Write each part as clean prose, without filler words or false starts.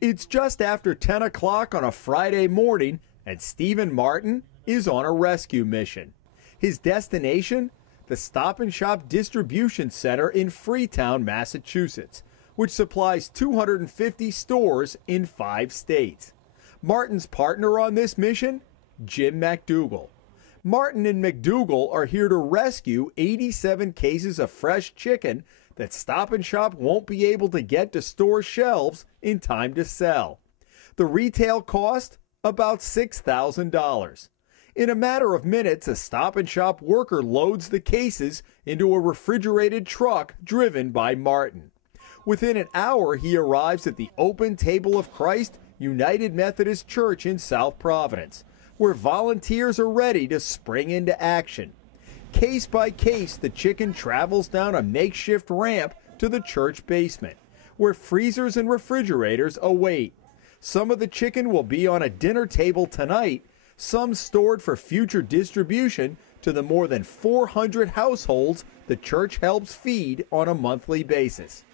It's just after 10 o'clock on a Friday morning, and Stephen Martin is on a rescue mission. His destination? The Stop and Shop Distribution Center in Freetown, Massachusetts, which supplies 250 stores in 5 states. Martin's partner on this mission? Jim McDougall. Martin and McDougall are here to rescue 87 cases of fresh chicken that Stop and Shop won't be able to get to store shelves in time to sell. The retail cost? About $6,000. In a matter of minutes, a Stop and Shop worker loads the cases into a refrigerated truck driven by Martin. Within an hour, he arrives at the Open Table of Christ United Methodist Church in South Providence, where volunteers are ready to spring into action. Case by case, the chicken travels down a makeshift ramp to the church basement, where freezers and refrigerators await. Some of the chicken will be on a dinner table tonight, some stored for future distribution to the more than 400 households the church helps feed on a monthly basis.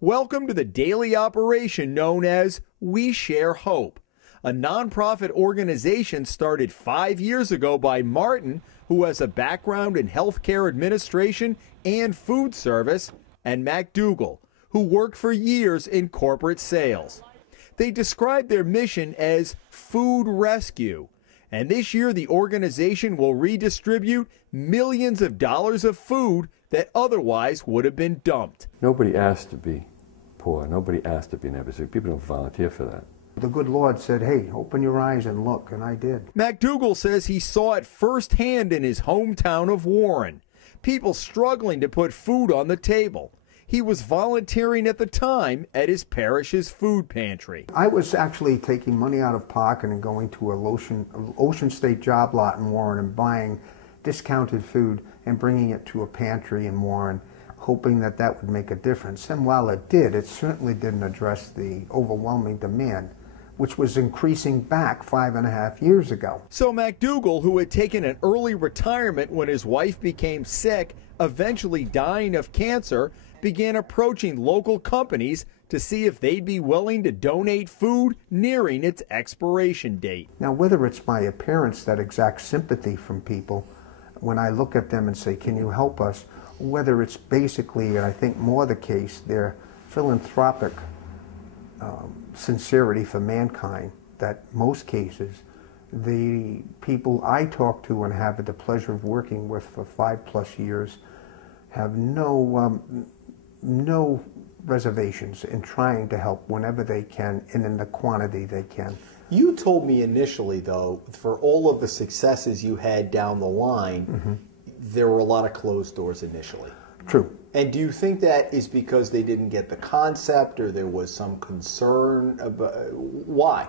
Welcome to the daily operation known as We Share Hope, a nonprofit organization started 5 years ago by Martin, who has a background in healthcare administration and food service, and McDougall, who worked for years in corporate sales. They describe their mission as food rescue, and this year the organization will redistribute millions of dollars of food that otherwise would have been dumped. Nobody asked to be poor. Nobody asked to be never sick. People don't volunteer for that. The good Lord said, hey, open your eyes and look, and I did. McDougall says he saw it firsthand in his hometown of Warren. People struggling to put food on the table. He was volunteering at the time at his parish's food pantry. I was actually taking money out of pocket and going to a Ocean State job lot in Warren and buying discounted food and bringing it to a pantry in Warren, hoping that that would make a difference. And while it did, it certainly didn't address the overwhelming demand, which was increasing back 5.5 years ago. So McDougall, who had taken an early retirement when his wife became sick, eventually dying of cancer, began approaching local companies to see if they'd be willing to donate food nearing its expiration date. Now, whether it's my appearance that exacts sympathy from people, when I look at them and say, can you help us, whether it's basically, and I think more the case, their philanthropic sincerity for mankind, that most cases, the people I talk to and have the pleasure of working with for 5+ years have no reservations in trying to help whenever they can and in the quantity they can. You told me initially, though, for all of the successes you had down the line, there were a lot of closed doors initially. True. And do you think that is because they didn't get the concept or there was some concern about why?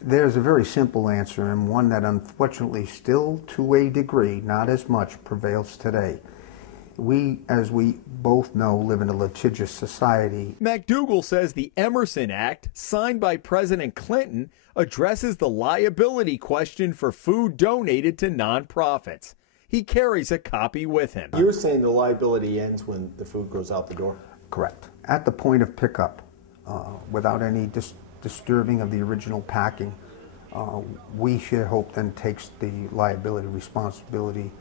There's a very simple answer, and one that unfortunately still to a degree, not as much, prevails today. We, as we both know, live in a litigious society. McDougall says the Emerson Act, signed by President Clinton, addresses the liability question for food donated to nonprofits. He carries a copy with him. You're saying the liability ends when the food goes out the door? Correct. At the point of pickup, without any disturbing of the original packing, We Share Hope then takes the liability responsibility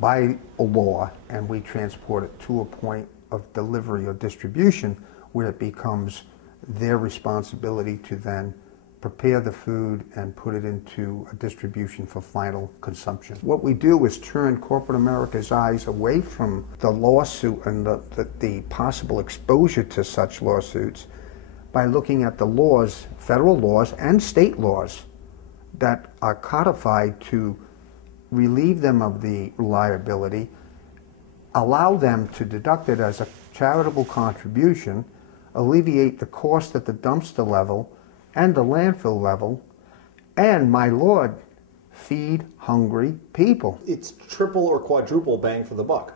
by a law, and we transport it to a point of delivery or distribution where it becomes their responsibility to then prepare the food and put it into a distribution for final consumption. What we do is turn corporate America's eyes away from the lawsuit and the possible exposure to such lawsuits by looking at the laws, federal laws and state laws, that are codified to relieve them of the liability, allow them to deduct it as a charitable contribution, alleviate the cost at the dumpster level and the landfill level, and, my Lord, feed hungry people. It's triple or quadruple bang for the buck.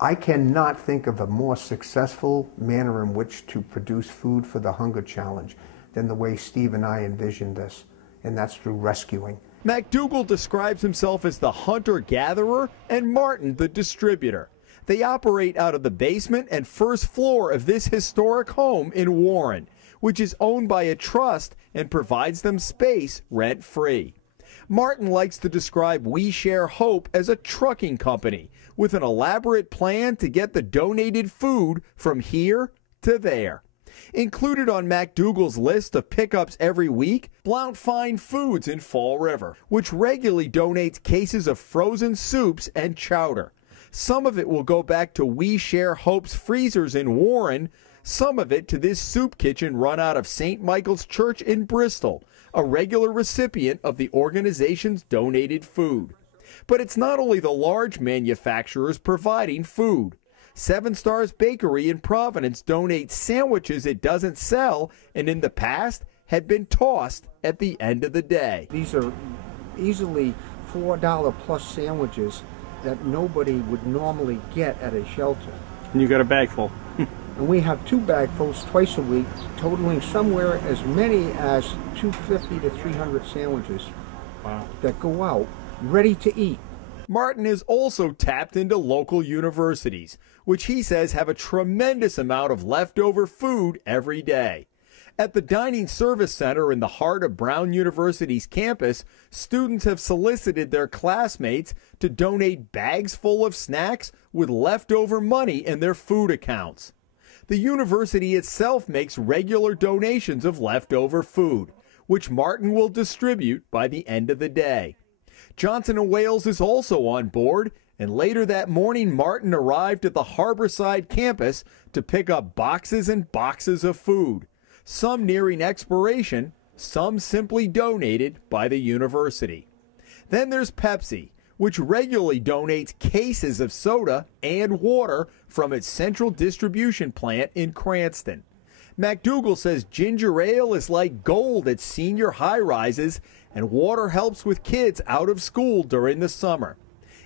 I cannot think of a more successful manner in which to produce food for the hunger challenge than the way Steve and I envisioned this, and that's through rescuing. McDougall describes himself as the hunter-gatherer and Martin the distributor. They operate out of the basement and first floor of this historic home in Warren, which is owned by a trust and provides them space rent-free. Martin likes to describe We Share Hope as a trucking company with an elaborate plan to get the donated food from here to there. Included on MacDougall's list of pickups every week, Blount Fine Foods in Fall River, which regularly donates cases of frozen soups and chowder. Some of it will go back to We Share Hope's freezers in Warren, some of it to this soup kitchen run out of St. Michael's Church in Bristol, a regular recipient of the organization's donated food. But it's not only the large manufacturers providing food. Seven Stars Bakery in Providence donates sandwiches it doesn't sell and in the past had been tossed at the end of the day. These are easily $4 plus sandwiches that nobody would normally get at a shelter. And you got a bag full. And we have 2 bagfuls twice a week, totaling somewhere as many as 250 to 300 sandwiches. Wow. That go out ready to eat. Martin is also tapped into local universities, which he says have a tremendous amount of leftover food every day. At the Dining Service Center in the heart of Brown University's campus, students have solicited their classmates to donate bags full of snacks with leftover money in their food accounts. The university itself makes regular donations of leftover food, which Martin will distribute by the end of the day. Johnson & Wales is also on board, and later that morning Martin arrived at the Harborside campus to pick up boxes and boxes of food, some nearing expiration, some simply donated by the university. Then there's Pepsi, which regularly donates cases of soda and water from its central distribution plant in Cranston. MacDougall says ginger ale is like gold at senior high-rises, and water helps with kids out of school during the summer.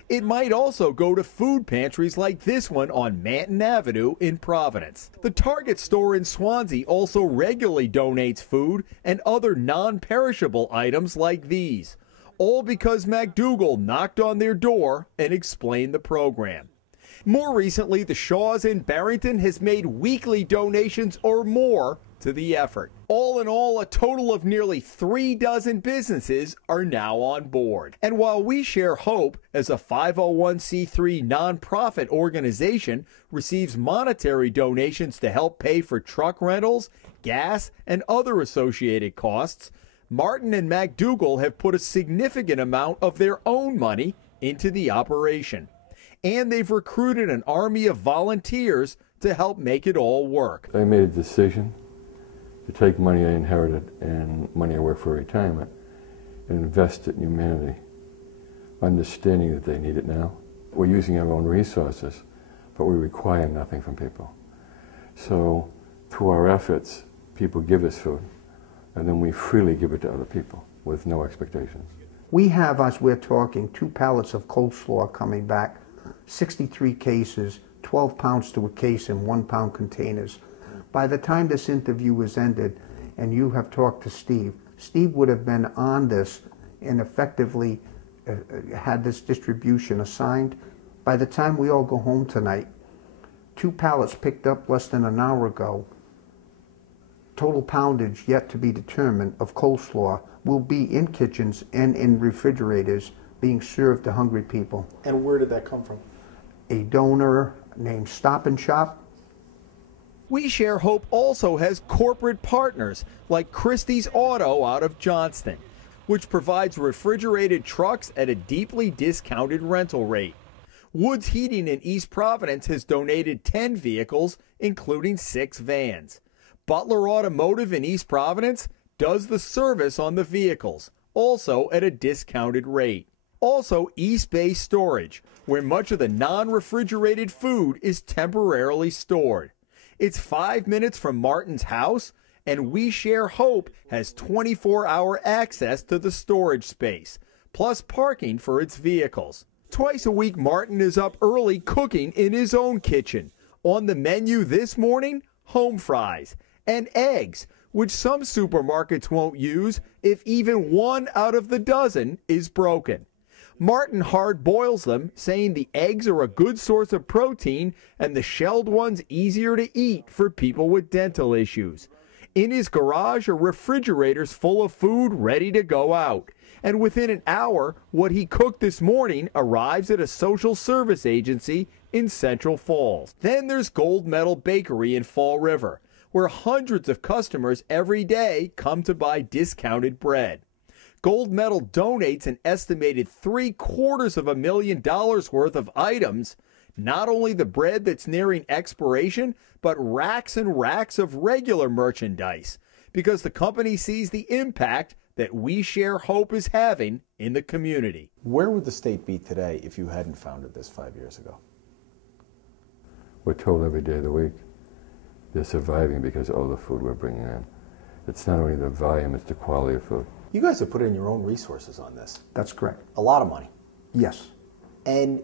It might also go to food pantries like this one on Manton Avenue in Providence. The Target store in Swansea also regularly donates food and other non-perishable items like these, all because MacDougall knocked on their door and explained the program. More recently, the Shaw's in Barrington has made weekly donations or more to the effort. All in all, a total of nearly 36 businesses are now on board. And while We Share Hope, as a 501c3 nonprofit organization, receives monetary donations to help pay for truck rentals, gas, and other associated costs, Martin and MacDougall have put a significant amount of their own money into the operation. And they've recruited an army of volunteers to help make it all work. I made a decision to take money I inherited and money I worked for retirement and invest it in humanity, understanding that they need it now. We're using our own resources, but we require nothing from people. So through our efforts, people give us food, and then we freely give it to other people with no expectations. We have, as we're talking, 2 pallets of coleslaw coming back, 63 cases, 12 pounds to a case in 1-pound containers. By the time this interview is ended and you have talked to Steve, Steve would have been on this and effectively had this distribution assigned. By the time we all go home tonight, 2 pallets picked up less than an hour ago, total poundage yet to be determined of coleslaw will be in kitchens and in refrigerators being served to hungry people. And where did that come from? A donor named Stop and Shop. We Share Hope also has corporate partners like Christie's Auto out of Johnston, which provides refrigerated trucks at a deeply discounted rental rate. Woods Heating in East Providence has donated 10 vehicles, including 6 vans. Butler Automotive in East Providence does the service on the vehicles, also at a discounted rate. Also, East Bay Storage, where much of the non-refrigerated food is temporarily stored. It's 5 minutes from Martin's house, and We Share Hope has 24-hour access to the storage space, plus parking for its vehicles. Twice a week, Martin is up early cooking in his own kitchen. On the menu this morning, home fries and eggs, which some supermarkets won't use if even 1 out of the dozen is broken. Martin hard boils them, saying the eggs are a good source of protein and the shelled ones easier to eat for people with dental issues. In his garage are refrigerators full of food ready to go out. And within an hour, what he cooked this morning arrives at a social service agency in Central Falls. Then there's Gold Medal Bakery in Fall River, where hundreds of customers every day come to buy discounted bread. Gold Medal donates an estimated $750,000 worth of items, not only the bread that's nearing expiration, but racks and racks of regular merchandise, because the company sees the impact that We Share Hope is having in the community. Where would the state be today if you hadn't founded this 5 years ago? We're told every day of the week they're surviving because of all the food we're bringing in. It's not only the volume, it's the quality of food. You guys have put in your own resources on this. That's correct. A lot of money. Yes. And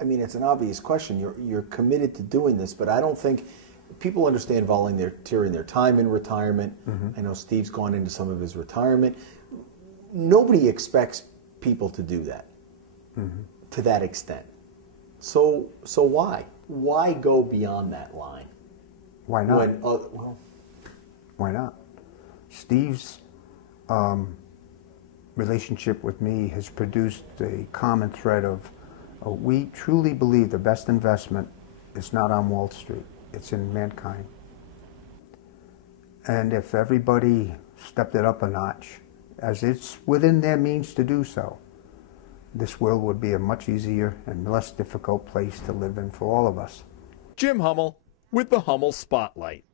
I mean, it's an obvious question. You're committed to doing this, but I don't think people understand volunteering their time in retirement. I know Steve's gone into some of his retirement. Nobody expects people to do that to that extent. So why? Why go beyond that line? Why not? Well, why not? Steve's relationship with me has produced a common thread of we truly believe the best investment is not on Wall Street, it's in mankind. And if everybody stepped it up a notch, as it's within their means to do so, this world would be a much easier and less difficult place to live in for all of us. Jim Hummel with the Hummel Spotlight.